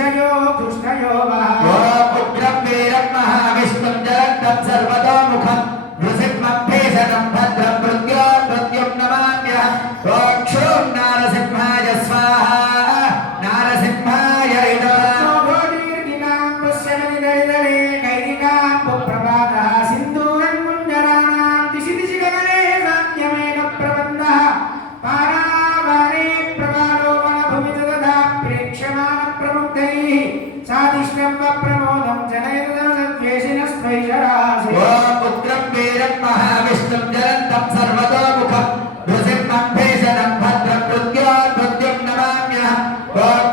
ऋषयो कृष्णयो उग्रं वीरं महाविष्णुं जलन्तं सर्वतोमुखं नृसिंहं भीषणं भद्रं मृत्युं नमाम्यहं क्षों नारसिंहाय स्वाहा नारसिंहाय प्रमोदं जनयद्वेषिणस्त्वैषरासि उग्रं वीरं महाविष्णुं जलन्तं सर्वतोमुखं नृसिंहं भीषणं भद्रं मृत्युं नमाम्यहं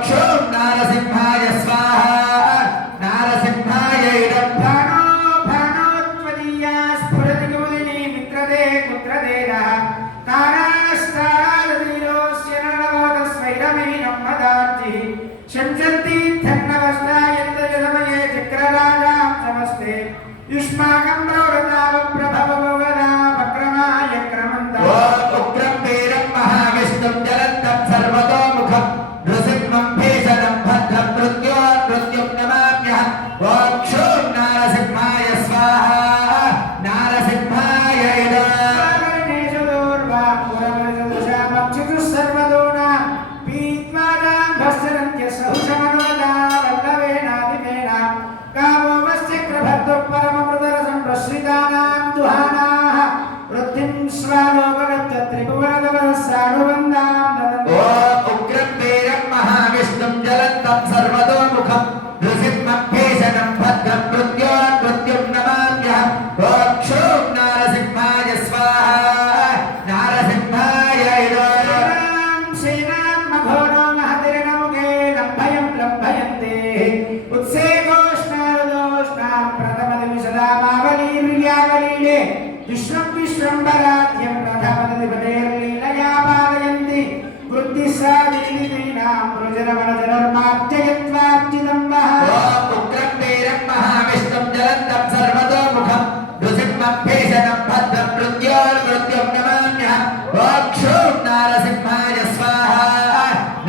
क्षों नारसिंहाय स्वाहा नारसिंहाय भानोत्वदीया स्फुरति कुमुदिनी मित्रदे कुत्रदेनः तारास्तारादीरोऽस्य नरवोदस्वैरमेनं मदार्चिः शंसन्ति धन्नवस्तायन्तयसमये चक्रराजां नमस्ते युष्माकं प्रौढतावप्रभवभोगदा वक्रमाय क्रमन्ता उग्रं वीरं महाविष्णुं जलन्तं सर्वतोमुखं नृसिंहं भीषणं भद्रं मृत्युं नमाम्यहं क्षों नारसिंहाय स्वाहा नारसिंहाय उग्रं वीरं महाविष्णुं जलन्तं सर्वतोमुखं नृसिंहं भीषणं भद्रं मृत्युं नमाम्यहं क्षों नारसिंहाय स्वाहा नारसिंहाय सेनां मघोनो महतिर्नमुखे लम्भयन्ते उत्सेकोष्णारुदोष्णां प्रथमदिविशदा मावलीर्यावलीडे विश्वम्बराध्यं प्रथमदिपतेर्लीलया पालयन्ति वृद्धिस्सादीनां रुजरवनजनर्मार्जयत्वार्जितं वः उग्रं वीरं महाविष्णुं जलन्तं सर्वतोमुखं नृसिंहं भीषणं भद्रं मृत्युं नमाम्यहं क्षों नारसिंहाय स्वाहा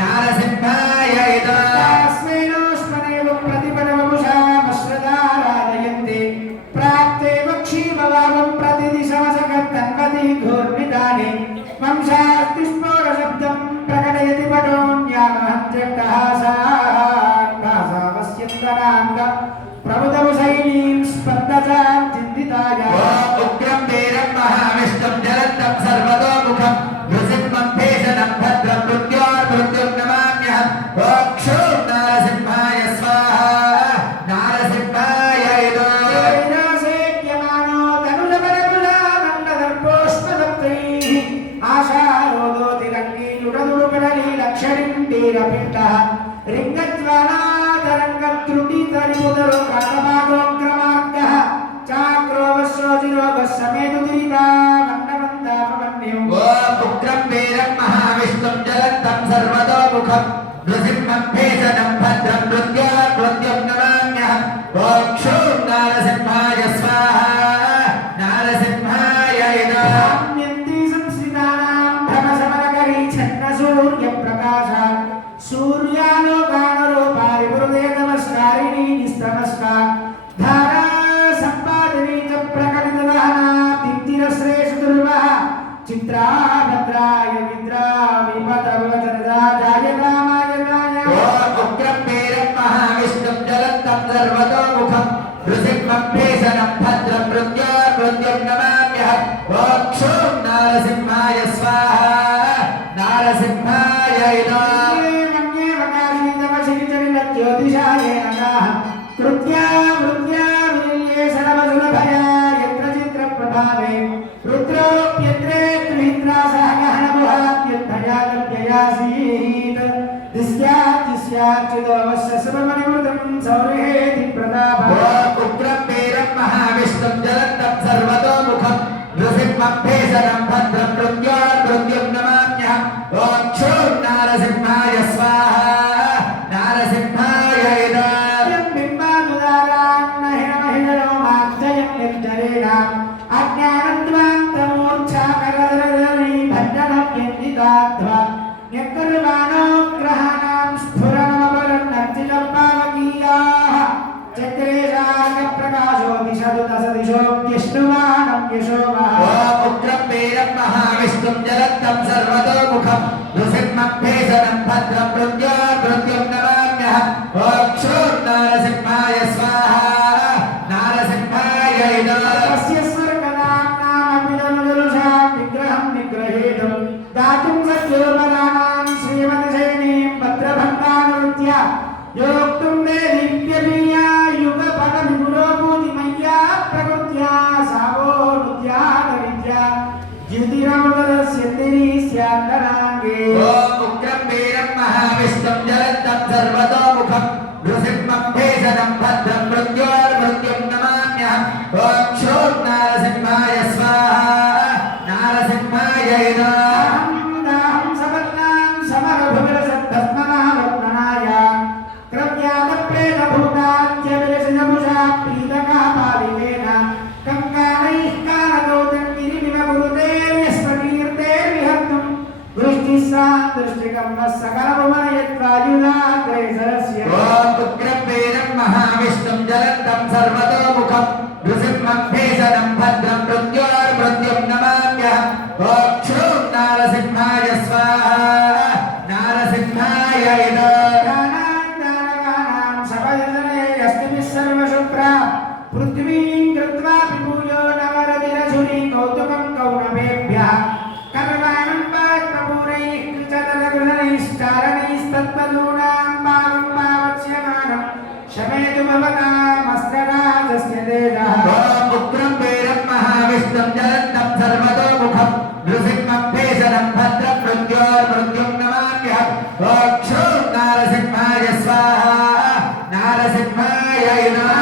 नारसिंहाय तस्मैनोष्मनेव प्रतिपदवपुषामश्रदाराधयन्ते प्राप्ते वक्षीमवामं प्रतिदिशमसकत्तन्वति घोर्मितानि वंशास्तिस्फोरशब्दं प्रकटयति पटोऽन्यामहत्यट्टहासावस्यन्तराङ्ग प्रबुधमुसैनीं स्पन्दजां चिन्तिताय उग्रं वीरं महाविष्णुं जलन्तं सर्वतोमुखं नृसिंहं भीषणं भद्रं मृत्युं नमाम्यहं क्षों नारसिंहाय स्वाहा नारसिंहाय सेव्यमानो धनुजबलबुलानन्ददर्पोष्पदत्तैः आशारोदोतिरङ्गीनुरनुरुपडलीलक्षणिण्डीरपिण्डः रिङ्गज्वालातरङ्गत्रुटितरिमुदरो कालभागोऽग्रमार्गः चाक्रोवशोचिरोगः समेतुदीता वन्नवन्दापवन्यं उग्रं वीरं महाविष्णुं जलन्तं सर्वतोमुखं नृसिंहं भीषणं भद्रं मृत्युं नमाम्यहं क्षों नारसिंहाय स्वाहा नारसिंहाय नाम्यन्ति संस्थितानां भ्रमशमनकरी छन्नसूर्यप्रकाश सूर्यालोकानरूपारिपुरुदे नमस्कारिणी निस्तनस्कार धारा सम्पादिनी च प्रकटितदहना दीप्तिरश्रेषुर्वः चित्राभद्राय विद्राविपतवचनदाय रामाय उग्रं वीरं महाविष्णुं जलन्तं सर्वतोमुखं नृसिंहं भीषणं भद्रं मृत्युं नमाम्यहं क्षों नारसिंहाय स्वाहा नारसिंहाय ज्योतिषाय नमः कृत्या वृत्या विनिल्ये सर्वसुलभया यत्र चित्रप्रभावे रुद्रोऽप्यत्रे त्रिमित्रा सह गहनमुहाद्युद्धयासीत् दिस्याच्युतोऽवश्य सुब्रह्मण्यमृतं सौर्येति प्रतापः उग्रं वीरं महाविष्णुं जलन्तं सर्वतोमुखं नृसिंहं भीषणं भद्रं मृत्युं नमाम्यहं क्षों नारसिंहाय स्वाहा नारसिंहाय न्यकर्माणो ग्रहाणां स्फुरणमवरन्नर्तिलम्बा भद्रं मृत्युर्मृत्युं नमाम्यहम् ॐ क्षूं नारसिंहाय स्वाहा नारसिंहाय नमः तस्य सर्गनाम्नामभिदनुजलुषा विग्रहं निग्रहेतुं दातुं सद्योपदानां श्रीमतिशैनीं भद्रभक्तानुवृत्या योक्तुं देदीप्यमीया युगपदविपुलोभूतिमय्या प्रकृत्या सावोनुद्यानविद्या ज्योतिरमुदस्यन्दिरीस्यान्दनाङ्गे ॐ उग्रं वीरं महाविष्णुं जलन्तं सर्वतोमुखं नृसिंहं भेषजं भद्रं मृत्युर्मृत्युं नमाम्यहम् ॐ क्षूं नारसिंहाय स्वाहा नारसिंहाय नमः दाहं सपत्नां समरभुविरसद्धस्मनावर्तनाय क्रव्यातप्रेतभूतात्यविरसिनभुषा पीतकापालिकेन कङ्काणैः कालदौतन्गिरिमिव गुरुतेर्यस्वकीर्तेर्विहर्तुं दृष्टिः सा दृष्टिकं नः सकलभुवनयत्वायुधाग्रेसरस्य ॐ उग्रं वीरं महाविष्णुं जलन्तं सर्वतोमुखं नृसिंहं भेषजं भद्रं मृत्युर्मृत्युं नमाम्यहम् ॐ क्षूं नारसिंहाय स्वाहा नारसिंहाय नमः दानां सपयजने यस्तिभिः सर्वशुभ्रा पृथ्वीं कृत्वा विभूयो नवरविरसुरी कौतुकं कौरवेभ्यः कर्वाणं पात्मपूरैः कृचतलगृहणैश्चारणैस्तत्त्वदूनां भावं भावत्स्यमानं शमेतुमवतामस्त्रराजस्य तेजः ॐ उग्रं वीरं महाविष्णुं जलन्तं सर्वतोमुखं नृसिंहं भेषजं भद्रं मृत्युर्मृत्युं नमाम्यहम् ॐ क्षूं नारसिंहाय स्वाहा नारसिंहाय नमः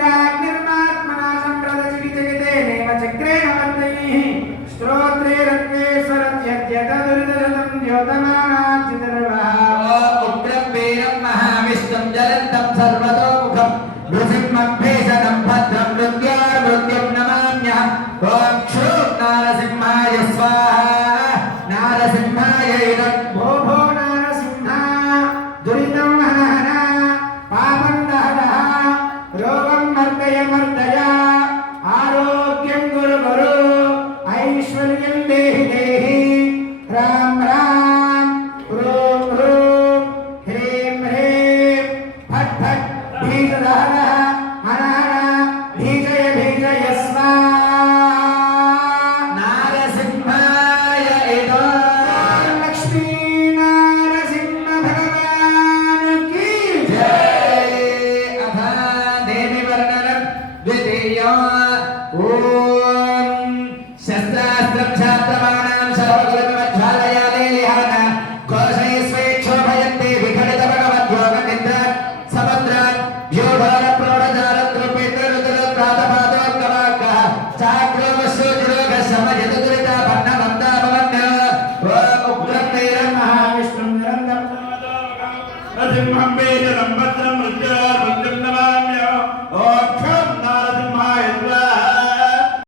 भद्राग्निर्मात्मना सम्प्रदचिकितगितेनेव चक्रेण वन्दैः स्तोत्रे रत्नेश्वरत्यद्यतदुरितशतं द्योतम